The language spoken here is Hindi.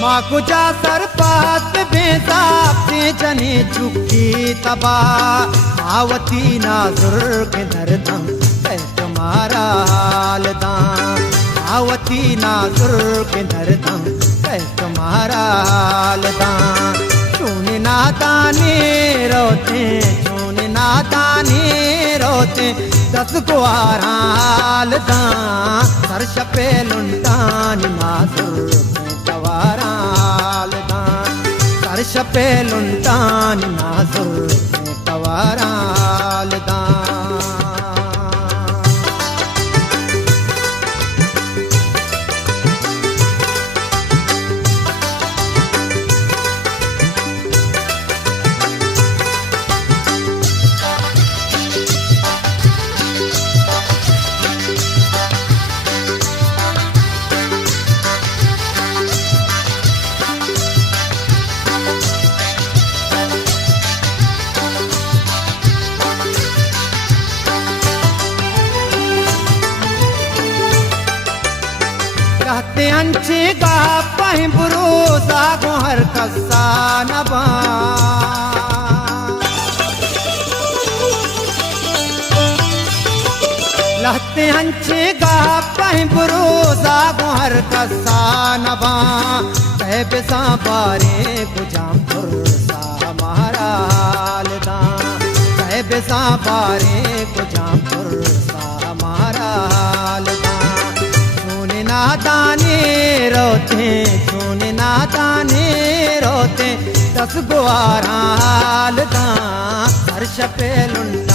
माँ कुजा सर पात बेजाब से जने चुकी तबा आवती नाजुर के दर्दम है तुम्हारा हाल दां आवती नाजुर के दर्दम है तुम्हारा हाल दां चूने नादाने रोते चूने नादाने रोते दस गुआरा हाल दां सर शपे लुंटान नाजुर तवारा हाल दां सर शपे लुंटान नाजुर तवारा हाल दां कहते अंचे गा पाए बुरोसा गोहर कसा नबा लहते अंचे गा पाए बुरोसा गोहर कसा नबा कह बेसा बारे गुजाम पुरसा हमारा हाल दां कह बेसा बारे गुजाम पुरसा हमारा हाल दां नादाने रोते चूने नादाने रोते दस गुआरा हाल दां हर शपे लुंड